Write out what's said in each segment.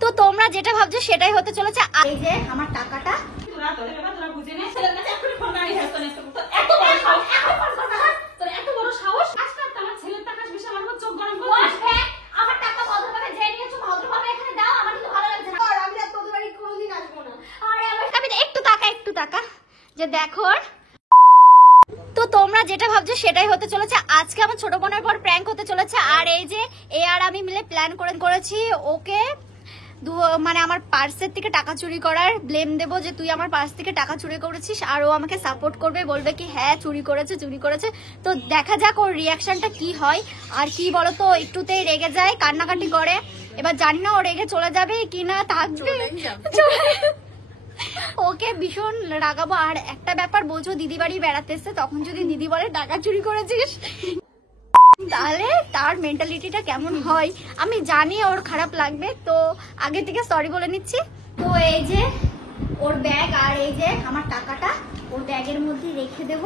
তো তোমরা যেটা ভাবছো সেটাই হতে চলেছে। এই যে আমার টাকাটা তোরা তোদের ব্যাপার তোরা বুঝে নে। ছেলের কাছে এখনই ফোন গাড়ি হ্যাস্ত নেস্ত করতে এত বড় সাহস, এখন ফোন কর টাকা। তোর এত বড় সাহস, আজকে আমার ছেলের টাকা বেশি আমার উপর চোখ গরম করছিস। আমার টাকা ভদ্রভাবে যে নিয়েছো ভদ্রভাবে এখানে দাও, আমার কিন্তু ভালো লাগছে না। আর আমি আর তোদের বাড়ি কোনোদিন আসবো না। আরে আমি একটু টাকা যে দেখো। তো তোমরা যেটা ভাবছো সেটাই হতে চলেছে। আজকে আমার ছোট বোনের পর প্র্যাঙ্ক হতে চলেছে। আর এই যে এ আর আমি মিলে প্ল্যান করেছি ওকে মানে আমার পার্সের থেকে টাকা চুরি করার ব্লেম দেবো যে তুই আমার পার্স থেকে টাকা চুরি করেছিস, আর ও আমাকে সাপোর্ট করবে, বলবে কি হ্যাঁ চুরি করেছে। তো দেখা যাক ওর রিয়াকশনটা কি হয়। আর কি বলতো, একটুতেই রেগে যায়, কান্নাকাটি করে। এবার জানি না ও রেগে চলে যাবে কি না, থাকবে। ওকে ভীষণ রাগাবো। আর একটা ব্যাপার বোঝো, দিদি বাড়ি বেড়াতে এসছে, তখন যদি দিদি বলে টাকা চুরি করেছিস তাহলে তার মেন্টালিটিটা কেমন হয় আমি জানি, ওর খারাপ লাগবে। তো আগে থেকে সরি বলে নিচ্ছি। তো এই যে ওর ব্যাগ আর এই যে আমার টাকাটা ওর ব্যাগের মধ্যে রেখে দেব,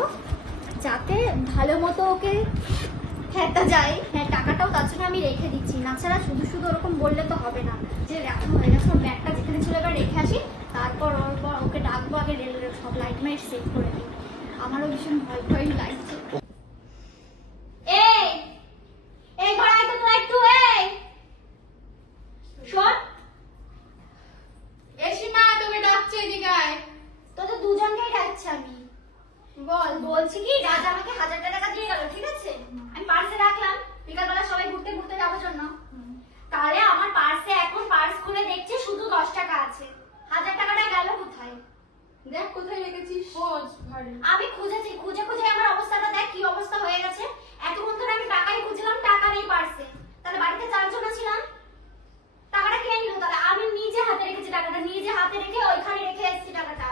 যাতে ভালো মতো ওকে খেতে যায়। হ্যাঁ টাকাটাও তার জন্য আমি রেখে দিচ্ছি, না ছাড়া শুধু ওরকম বললে তো হবে না। যে এখন হয়ে গেছে, ওর ব্যাগটা যেখানে ছিল এবার রেখে আসি, তারপর ওকে ডাকবো। আগে রেলের সব লাইট মাইট সেট করে দিই, আমারও ভীষণ ভয় লাগছে। এই ঘরে তো তোরা একটু শোন, এসিমা তুমি ডাকছে এদিকে আয়। তোদের দুজনকেই ডাকছি আমি। বলছি কি, রাজ আমাকে 1000 টাকা দিয়ে গেল, ঠিক আছে? আমি পার্সে রাখলাম, বিকালবেলা সবাই ঘুরতে যাওয়ার জন্য। তাহলে আমার পার্সে এখন পার্স খুলে দেখছি শুধু 10 টাকা আছে। 1000 টাকাটা গেল কোথায়? দেখ কোথায় রেখেছিস, খোঁজ ঘরে। আমি খুঁজেছি, খুঁজে আমার অবস্থাটা দেখ কি অবস্থা হয়ে গেছে। এতক্ষণ ধরে আমি টাকাই খুঁজলাম, টাকা নেই পার্সে। তাহলে বাড়িতে 4 জন ছিলাম, টাকাটা কে নিল? তাহলে আমি নিজে হাতে রেখেছি টাকাটা, নিজে হাতে রেখে ওইখানে রেখে এসেছি টাকাটা।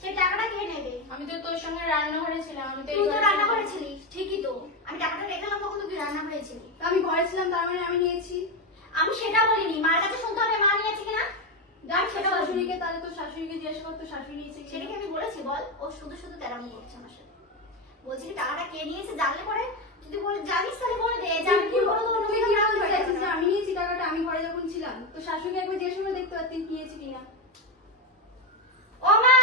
সেই টাকাটা কে নেবে? আমি তো তোর সঙ্গে রান্নাঘরে ছিলাম। আমি তো তুই তো রান্না করেছিলি, ঠিকই তো। আমি টাকাটা রেখেলাম তখন তুই রান্না করেছিলি। আমি ঘরে ছিলাম, তার মানে আমি নিয়েছি। আমি সেটা বলিনি, মার কাছে শুনতে হবে মা নিয়েছে কিনা। আমি সেটা শাশুড়িকে, তাহলে তো শাশুড়িকে জিজ্ঞেস করতো শাশুড়ি নিয়েছে। সেটাকে আমি বলেছি বল? ও শুধু তেরামি করছে আমার সাথে। বলছি কি টাকাটা কে নিয়েছে জানলে পরে যদি বলে জানিস তাহলে বলে দে যে আমি কি বলবো। তুই কি বলতে চাইছিস যে আমি নিয়েছি টাকাটা? আমি ঘরে যখন ছিলাম তো শাশুড়িকে একবার জিজ্ঞেস করে দেখতে পারতিস নিয়েছি কিনা। ও মা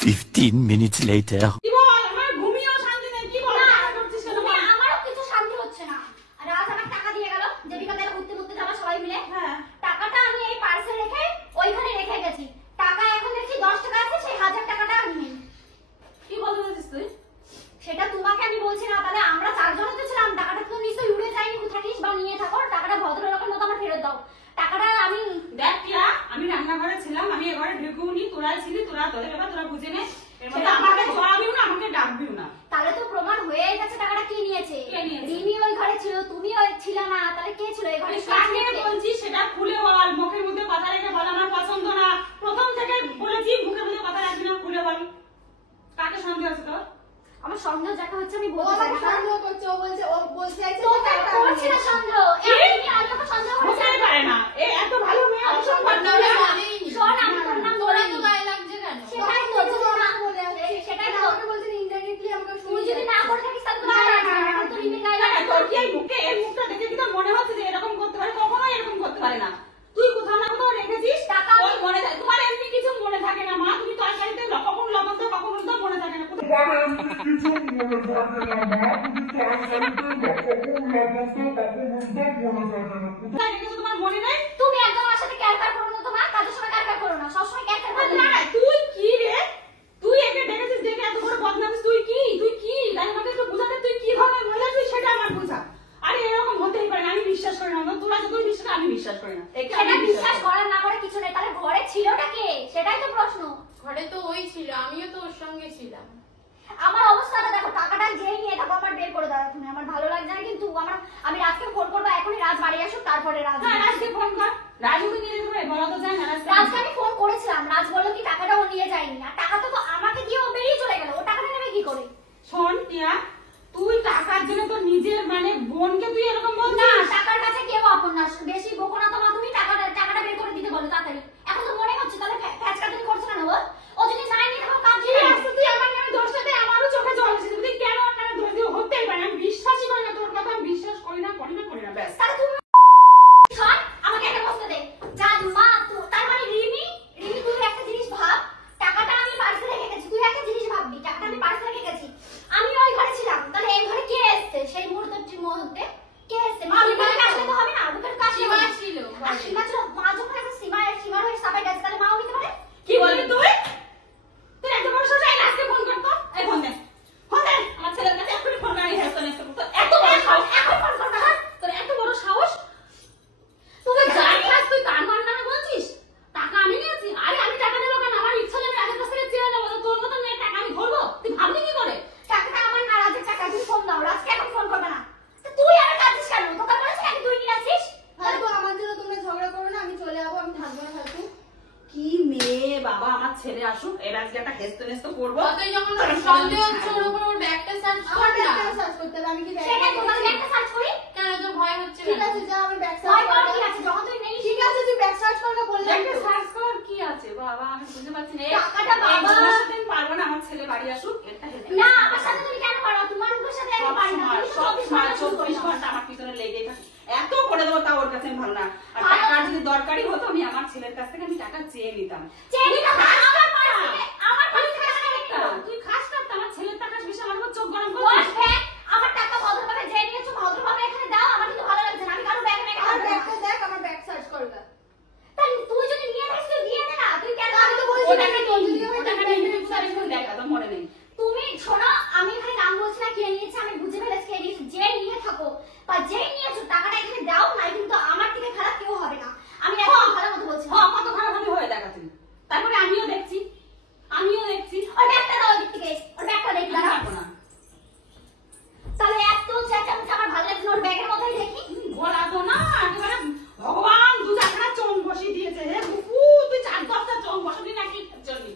15 minutes later. কি বল, আমার ঘুমিয়েও শান্তি নেই। কি বল, টাকা করছিস কেন? তুমি আমারও কিছু শান্তি হচ্ছে না। আর রাজ আমার টাকা দিয়ে গেল, যে বিকালে ঘুরতে যাওয়া সবাই মিলে। হ্যাঁ, টাকাটা আমি এই পার্সে রেখে ওইখানে রেখে গেছি। টাকা এখন দেখছি 10 টাকা আছে, সেই 1000 টাকাটা আমি নেই। কি বলতে চাইছিস তুই? সেটা তোমাকে আমি বলছি না। তাহলে আমরা 4 জন তো ছিলাম, টাকাটা তো নিশ্চয়ই উড়ে যায়নি, থাকিস বা নিয়ে থাকো। টাকাটা ভদ্রলোকের মতো আমার ফেরত দাও। টাকাটা আমি দেখ টিয়া, আমি রান্নাঘরে ছিলাম, আমি এ ঘরে ঢুকেও নি। তোরাই ছিলি, তোরা তোদের ব্যাপার তোরা বুঝে নে। এর মধ্যে আমাকে জড়াবিও না, আমাকে ডাকবিও না। তাহলে তো প্রমাণ হয়ে গেছে টাকাটা কে নিয়েছে। কে নিয়েছে? রিমি ওই ঘরে ছিল, তুমি ওই ছিল না, তাহলে কে ছিল এই ঘরে? কাকে বলছিস সেটা খুলে বল, মুখের মধ্যে কথা রেখে বল। আমার পছন্দ না, প্রথম থেকে বলেছি মুখের মধ্যে কথা রাখবি না, খুলে বল। কাকে সন্দেহ আছে তোর? আমার সন্দেহ যাকে হচ্ছে আমি ও বলতে চাই আমাকে না। সন্দেহ করছে, ও বলতে চাইছে তো করছি না সন্দেহ, এমনি আলোকে সন্দেহ করছে। হতেই পারে না, এ এত ভালো মেয়ে আমি অসম্ভব সন্দেহ না। জানিই নি। শোন, আমি তোর নাম তোরা বলিনি। তো গায়ে লাগছে কেন? সেটাই তো, তখন যদি তো না আমাকে বলে আসছিস। সেটাই তো। আমাকে বলছেন ইনডাইরেক্টলি আমাকে তুই যদি না করে থাকিস তাহলে তো না, আর না, না, তো রিমি গায়ে না, না, লাগছে। তোর কি এই মুখে, এই মুখটা দেখে কি তোর মনে হচ্ছে যে এরকম করতে পারে? কখনোই এরকম করতে পারে না। তুই কোথাও না কোথাও রেখেছিস টাকা তোর মনে থাকে। তোমার এমনি কিছু মনে থাকে না মা, তুমি তরকারিতে কখন লবণ দাও কখন দাও মনে থাকে না। কোথায় কিছু মনে থাকে না মা, তুমি তরকারিতে কখন লবণ দাও কখন মনে থাকে না। কোথায় রেখেছো তোমার মনে নেই? তুমি একদম আমার সাথে ক্যারকার করো না, তোমার কাজের সময় ক্যারকার করো না, সবসময় ক্যারকার করো না, না। না, তুই কি রে? তুই একে ডেকেছিস, ডেকে এত বড় বদনামিস। তুই কি তাই আমাকে একটু বুঝাতে, তুই কি ধরনের মহিলা তুই সেটা আমার বুঝা। আরে এরকম হতেই পারে না, আমি বিশ্বাস করি না। তোরা যতই বিশ্বাস, আমি বিশ্বাস করি না। একে আমি সেটা বিশ্বাস করি না। করার না করে কিছু নেই। তাহলে ঘরে ছিলটা কে, সেটাই তো প্রশ্ন। ঘরে তো ওই ছিল, আমিও তো ওর সঙ্গে ছিলাম। আমার অবস্থাটা দেখো, টাকাটা যেই নিয়ে থাকো আমার বের করে দাও এখন। আমার ভালো লাগছে না কিন্তু। আমি রাজকে ফোন করবো এখনই, রাজ বাড়ি আসুক, তারপরে রাজ। হ্যাঁ, রাজকে ফোন কর। রাজু তো নিয়ে যেতে পারে, বলা তো যায় না। রাজকে আমি ফোন করেছিলাম, রাজ বললো কি টাকাটা ও নিয়ে যায়নি। আর টাকাটা তো আমাকে দিয়ে ও বেরিয়ে চলে গেল, ও টাকাটা নেবে কি করে? শোন টিয়া, তুই টাকার জন্য তোর নিজের মানে বোনকে তুই এরকম না, বলছিস? টাকার কাছে কেউ আপন না। বেশি বকো না তো মা, তুমি টাকাটা বের করে দিতে বলো তাড়াতাড়ি। এখন তো মনে হচ্ছে তাহলে ফ্যাচকা তুমি করছো কেন? ও যদি না নিয়ে তখন কাজ কি আসছে তুই আমার নামে দোষটা দে? আমারও চোখে জল এসেছে। তুই কেন আমার নামে দোষ দিও? হতেই পারে না, আমি বিশ্বাসই করি না তোর কথা। আমি বিশ্বাস করি না ব্যাস। তাহলে তুমি ছেলে আসুক, এর আজকে একটা হেস্ত নেস্ত করবো। তুই যখন সন্দেহ হচ্ছে ওর উপর ওর ব্যাগটা সার্চ আমার কর না। ব্যাগটা সার্চ করতে হবে, আমি কি ব্যাগ সেটা তোমার ব্যাগটা সার্চ করি? কেন তোর ভয় হচ্ছে ঠিক কেন? আছে, যা আমার ব্যাগ ভয় সার্চ পাওয়ার কর। কি আছে? যখন তুই নেই ঠিক আছে, তুই ব্যাগ সার্চ করবে বললাম ব্যাগটা তো। সার্চ কর, কি আছে বাবা আমি বুঝতে পারছি না। টাকাটা বাবা। তোমার সাথে আমি পারবো না, আমার ছেলে বাড়ি আসুক, একটা হেস্ত না, আমার সাথে তুমি কেন পারো? তোমার মুখের সাথে আমি পারি না। তুমি তো 24 ঘন্টা আমার পিছনে লেগেই থাকে। এত করে দেবো তাও ওর কাছে আমি ভালো না। আর টাকার যদি দরকারি হতো আমি আমার ছেলের কাছ থেকে আমি টাকা চেয়ে নিতাম। চেনি না, আমার পারে। আমার তুই পারে খাস টাকা কাটতা, নিও। তুই খাস কাটতা, আমার ছেলের টাকা বেশি আমার উপর চোখ গরম বস করছিস। হ্যাঁ, আমার টাকা ভদ্রভাবে যে নিয়েছো ভদ্রভাবে এখানে দাও। আমার কিন্তু ভালো লাগছে না, আমি কারো ব্যাগ মেরে আমার ব্যাগটা দেখ, আমার ব্যাগ সার্চ করবে। তাই তুই যদি নিয়ে থাকিস তুই দিয়ে দে না, তুই কেন? আমি তো বলছি ওটাকে না, নিয়ে যদি আমার ওটাকে ব্যাগ নিয়ে মেরে সার্চ করে দেখা তো মনে নেই। তুমি শোনো, আমি এখানে নাম বলছি না কে নিয়েছে, আমি বুঝে ফেলেছি কে নিয়েছে। যে নিয়ে থাকো বা যে নিয়েছো টাকাটা এখানে দাও, নাই কিন্তু আমার থেকে খারাপ কেউ হবে না। আমি একদম ভালো মতো বলছি। কত খারাপ হবে হয়ে দেখা তুমি। তারপরে আমিও দেখছি। ওর ব্যাগটা দাও দিক থেকে, ওর ব্যাগটা দেখি আমি দাঁড়াও। যাবো না। তাহলে এত চেঁচামেচি আমার ভালো লাগছে না, ওর ব্যাগের মধ্যেই দেখি। বলা তো না, একেবারে ভগবান দু চারখানা চোখ বসিয়ে দিয়েছে। হে বুকু, তুই 4-10টা চোখ বসাবি নাকি জন্য?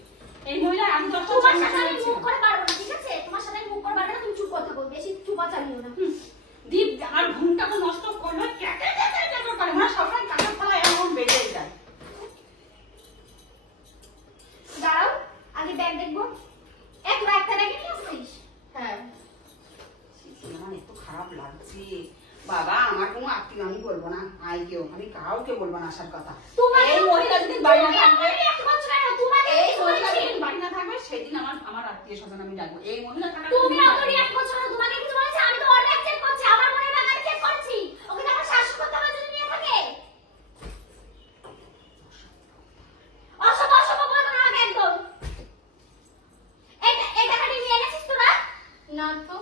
এই মহিলা আমি 10টা চোখ তোমার সাথে আমি বসিয়েছি। মুখ করে পারবো না, ঠিক আছে? তোমার সাথে আমি মুখ করে পারবো না, তুমি চুপ করতে বল, বেশি চুপা চালিও না। দীপ আমার ঘুমটাকে নষ্ট করলো, কেটে করে মানে সবসময় কাটা ফলা এমন বেজে যায়। দাঁড়াও, আগে ব্যাগ দেখবো। তোরা একটা ব্যাগে নিয়ে আসছিস? হ্যাঁ। আমার এত খারাপ লাগছে বাবা। আমার কোনো আত্মীয় আমি বলবো না, আমি কাউকে বলবো না আসার কথা। তোমার এই মহিলা যদি বাড়ি না থাকবে, তোমাকে এই মহিলা যদি বাড়ি না থাকবে সেদিন আমার আত্মীয় স্বজন আমি ডাকবো। এই মহিলা থাকা তুমি অত রিঅ্যাক্ট করছো না, তোমাকে কিছু বলেছে? আমি তো ওর ব্যাগ চেক করছি, আমার মনের ব্যাগ আমি চেক করছি। ওকে তো আমার শাসন করতে হবে যদি নিয়ে থাকে। অসভ্য বলবো না আমাকে একদম। এই টাকাটা নিয়ে গেছিস তোরা? না তো।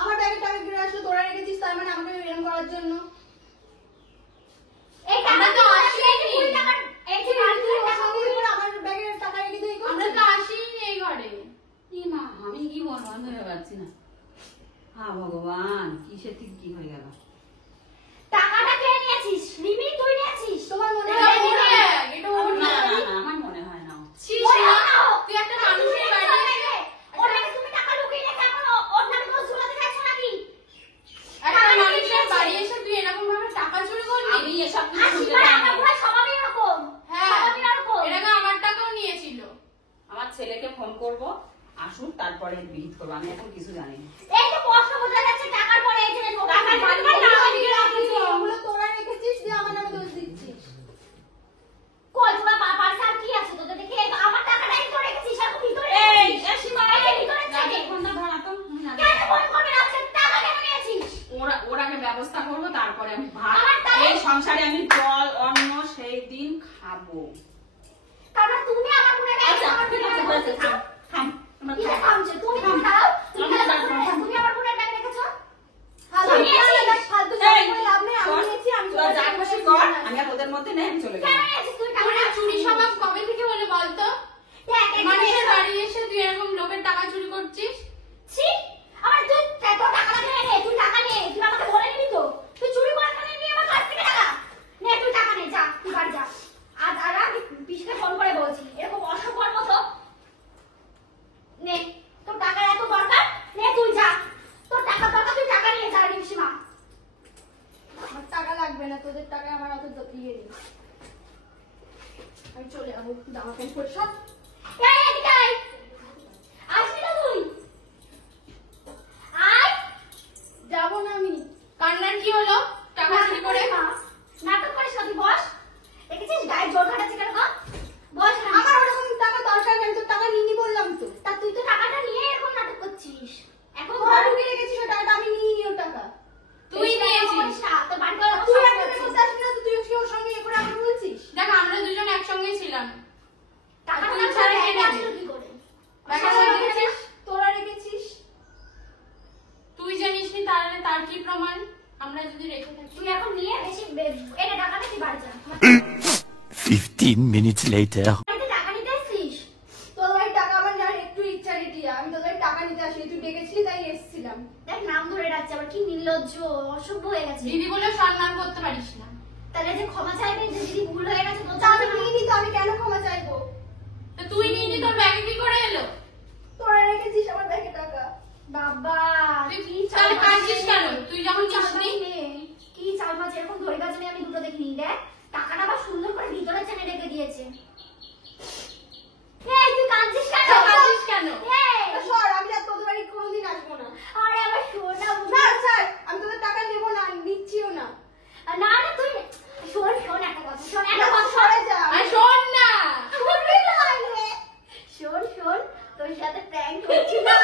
আমার ব্যাগে টাকা ঘিরে আসলো, তোরা রেখেছিস, তার মানে আমাকে এরকম করার জন্য। এই টাকা তো আসলে এই টাকা এই যে আমার ব্যাগে টাকা রেখে দিই। আমরা তো আসিনি এই ঘরে। কি মা, আমি কি বলবো আমি ভেবে পাচ্ছি না। হ্যাঁ ভগবান, কিসের ঠিক কি হয়ে গেল? টাকাটা কে নিয়েছিস? রিমি তুই নিয়েছিস? তোমার মনে এটা হয় ওর না? ব্যাগ, এটা ওর না ব্যাগ। না না, আমার মনে হয় না। ছি, মনে শিলা, হয় না ও। তুই একটা মানুষের বাড়ি ওর ব্যাগে তুমি টাকা লুকিয়ে রেখে এখন ওর নামে কোনো ঝুলাতে চাইছো নাকি? একটা মানুষের বাড়ি এসে তুই এরকম ভাবে টাকা চুরি করবি? আমি এসব আর কিছু শুনতে শিবা, চাই আমার না। পুরো স্বভাবই এরকম। হ্যাঁ, স্বভাবই এরকম। এর আগে আমার টাকাও নিয়েছিল। আমার ছেলেকে ফোন করব, আসুক তারপরে বিহিত করবো। আমি এখন কিছু জানি না। এই তো প্রশ্ন বোঝা যাচ্ছে টাকার পরে এই যে টাকার পরে তোমার টাকা দিয়ে রাখিস। ওগুলো তোরা রেখেছিস, দিয়ে আমার নামে দোষ দিচ্ছিস। কই তোরা পারছে আর কি আছে তোদের দেখে? এই তো আমার টাকাটাই তো রেখেছিস, আর ভিতরে এই রেখেছিস। সীমা, এই যে ভিতরে রাতের থাকে। ফোনটা ধরা তো। কেন ফোন করবে না? আজকে টাকা কেন নিয়েছিস? ওর আগে ব্যবস্থা করবো, তারপরে আমি ভাত আমার টাকা- এই সংসারে আমি জল অন্ন সেই দিন খাবো। কারণ তুমি আমার মনে আচ্ছা আমার ঠিক আছে, হয়েছে, থাম থাম তোমরা কি থাম। থামছে? তুমি তুমি দাঁড়াও। তুমি আমি আমার দাঁড়াবো। তুমি আমার বোনের ব্যাগ রেখেছো? তুই নিয়েছিস? ফালতু এই, জায়গায় করে লাভ নেই, আমি শোন, নিয়েছি, আমি তোরা যা খুশি কর, আমি আর ওদের মধ্যে নেই, আমি চলে কেন গেলাম। নিয়েছিস তুই তোর টাকাটা? এই চুরি স্বভাব কবে থেকে হলো বলতো? দেখ, এই মানুষের যে- বাড়ি এসে তুই এরকম লোকের টাকা চুরি করছিস? ছি, আমার তুই এত টাকা লাগে নে, তুই টাকা নে, তুই আমাকে বলে নিবি তো। তুই চুরি করে খালি নিয়ে আমার কাছ থেকে টাকা নে, তুই টাকা নে, যা তুই বাড়ি যা। আর আমি পিসকে ফোন করে বলছি, এরকম অসভ্যর মতো নে, তোর টাকার এত দরকার, নে তুই যা। তোর টাকা দরকার, তুই টাকা নিয়ে যা রিমসীমা। আমার টাকা লাগবে না, তোদের টাকা আমার অত দিয়ে দিন। আমি চলে যাবো, জামা প্যান্ট পরে সব। এই এদিকে আয়। আসবি না তুই? আয়। যাবো না আমি। কান্নার কি হলো? টাকা চুরি করে? নাটক করিস না, তুই বস। দেখেছিস গায়ে জোর খাটাচ্ছে কেন? বস না। আমার ওরকম টাকা দরকার নেই, তোর টাকা নিয়ে বললাম তো। তা তুই তো টাকাটা নিয়ে এরকম নাটক করছিস। এখন ঘর ঢুকে রেখেছিস, ওই টাকাটা আমি নিয়ে নিও টাকা। তুই নিয়েছিস। তোর বাড়ি গেলে তুই একটা বলতে আসবি না, তো তুই ওর সঙ্গে এ করে আমাকে বলছিস। দেখ আমরা দুজন একসঙ্গেই ছিলাম। টাকাটা তুই না ছাড়া ছাড়া কে কে নেবে? কি করে? ব্যাগের তোরা মধ্যে রেখেছিস, তোরা রেখেছিস। তুই জানিস নি, তাহলে তার কি প্রমাণ? আমরা যদি রেখে থাকি। তুই এখন নিয়ে বেশি এটা টাকাটা কি বাড়ি যা। 15 minutes later. বাড়িতে টাকা নিতে আসছিস? তোর বাড়ির টাকা আমার যার একটু ইচ্ছা রেটিয়া, আমি তোদের বাড়ির টাকা নিতে আসি, তুই ডেকেছিলি তাই এসেছিলাম। দেখ নাম ধরে ডাকছে, আবার কি নির্লজ্জ, অসভ্য হয়ে গেছে। দিদি বলে সম্মান করতে পারিস না। তাহলে যে ক্ষমা চাইবে, যে দিদি ভুল হয়ে গেছে, তো তাহলে নিয়ে নিত, আমি কেন ক্ষমা চাইবো? তা তুই নিয়ে নি তোর ব্যাগে কি করে এলো? তোরা রেখেছিস আমার ব্যাগে টাকা। বাবা তুই কি তাহলে চালবাজ কাঁদছিস রে। কেন? তুই যখন কি চালবাজ নিসনি? রে। কি চালবাজ, এরকম ধরে কাছে আমি দুটো দেখিনি। দেখ টাকাটা আবার সুন্দর করে ভিতরে চেনে রেখে দিয়েছে। এই তুই কাঁদছিস কেন? কাঁদছিস কেন? এই, তা সর, আমি আর তোদের বাড়ি কোনোদিন আসবো না। আরে আবার শোনা ছাড়, ছাড়, আমি তোদের টাকা নেবো না, নিচ্ছিও না। না না তুই শোন শোন একটা কথা, শোন একটা কথা, সরে যা। আরে শোন না, শুনবি না রে। শোন শোন, তোর সাথে প্র্যাঙ্ক করছি না।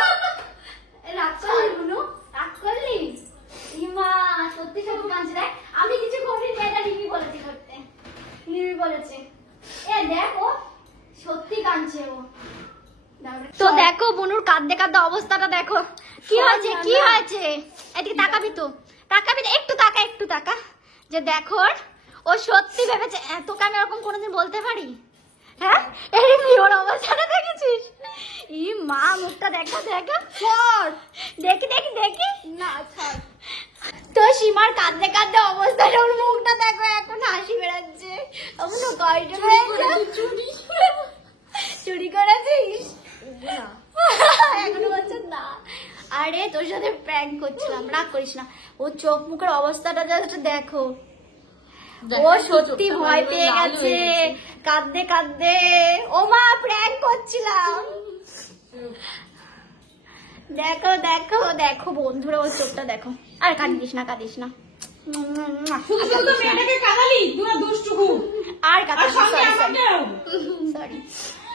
রাগ করলি বুনু, রাগ করলি? ইমা সত্যি সত্যি কাঁদছে। দেখ আমি কিছু করিনি, এটা রিমি বলেছে করতে, রিমি বলেছে। এ দেখো সত্যি কাঁদছে ও। তো দেখো বুনুর কাঁদতে কাঁদতে অবস্থাটা দেখো। কি হয়েছে কি হয়েছে? এদিকে তাকাবি তো, তাকাবি না, একটু তাকা একটু তাকা। যে দেখো ও সত্যি ভেবেছে তোকে আমি ওরকম কোনোদিন বলতে পারি? হ্যাঁ এই ওর অবস্থাটা দেখেছিস? ই মা মুখটা দেখা দেখা সর, দেখি দেখি দেখি। না, ছাড়। তো সীমার কাঁদতে কাঁদতে অবস্থাটা, ওর মুখটা দেখো, এখন হাসি বেড়াচ্ছে। তখন ও কষ্ট পেয়েছে। চুরি করেছিস? এখনো বলছেন না। আরে তোর সাথে প্র্যাঙ্ক করছিলাম, রাগ করিস না। ও চোখ মুখের অবস্থাটা জাস্ট দেখো। ও সত্যি ভয় পেয়ে গেছে কাঁদতে কাঁদতে। ও মা প্র্যাঙ্ক করছিলাম। দেখো দেখো দেখো বন্ধুরা, ওর চোখটা দেখো। আর কাঁদিস না কাঁদিস না, তুই তো মেয়েটাকে কাঁদালি, তুই দুষ্টু খুব। আর আর কাঁদিস সঙ্গে আমাকেও। সরি।